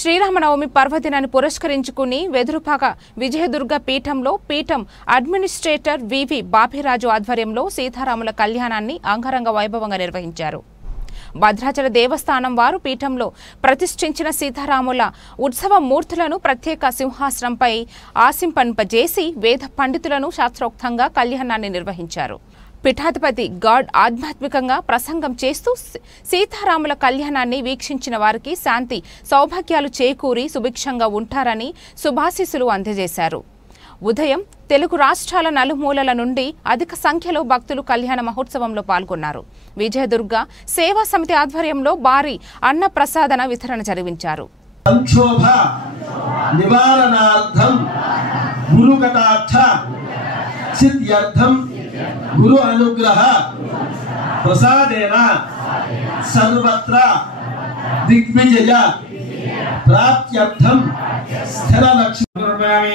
శ్రీరామనవమి పర్వదినాన్ని పురస్కరించుకుని వెదురుపాక విజయదుర్గ పీఠంలో పీఠం అడ్మినిస్ట్రేటర్ వివి బాపిరాజు ఆధ్వర్యంలో సీతారాముల కళ్యాణాన్ని అంగరంగ వైభవంగా నిర్వహించారు. భద్రాచల దేవస్థానం వారు పీఠంలో ప్రతిష్ఠించిన సీతారాముల ఉత్సవ మూర్తులను ప్రత్యేక సింహాసనంపై ఆసింపంపజేసి వేద పండితులను శాస్త్రోక్తంగా కళ్యాణాన్ని నిర్వహించారు. పీఠాధిపతి గాడ్ ఆధ్యాత్మికంగా ప్రసంగం చేస్తూ సీతారాముల కళ్యాణాన్ని వీక్షించిన వారికి శాంతి సౌభాగ్యాలు చేకూరి సుభిక్షంగా ఉంటారని శుభాశీస్సులు అందజేశారు. ఉదయం తెలుగు రాష్ట్రాల నలుమూలల నుండి అధిక సంఖ్యలో భక్తులు కళ్యాణ మహోత్సవంలో పాల్గొన్నారు. విజయదుర్గ సేవా సమితి ఆధ్వర్యంలో భారీ అన్న ప్రసాదన వితరణ జరిపించారు. गुरु अनुग्रह प्रसादेन सर्वत्र दिग्विजय प्राप्त्यर्थम स्थिर लक्ष्मी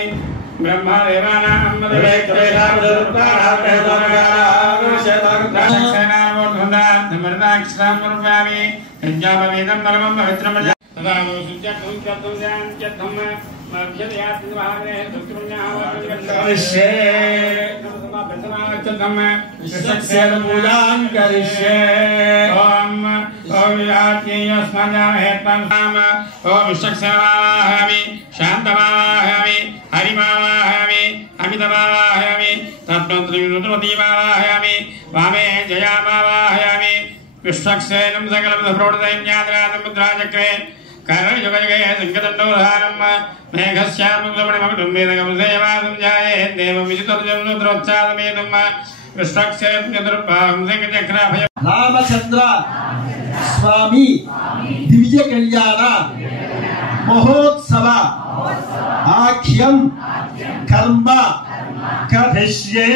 ब्रह्मा देवानां वामे जयामावाहयामि विश्वक्सेनं सकलविधप्रौढदैन्याद्राजमुद्राचक्रे कर्णयुगयुगे संगतन्दोधारं मेघस्यामुद्रमणिमकुटुम्बेदकमुसेवासं जायेत् देवं विजितर्जमुद्रोत्साहमेदं विश्वक्सेनं चतुर्भागं संगचक्राभय रामचंद्र स्वामी दिव्य कल्याण महोत्सव आख्यम कर्म करिष्ये।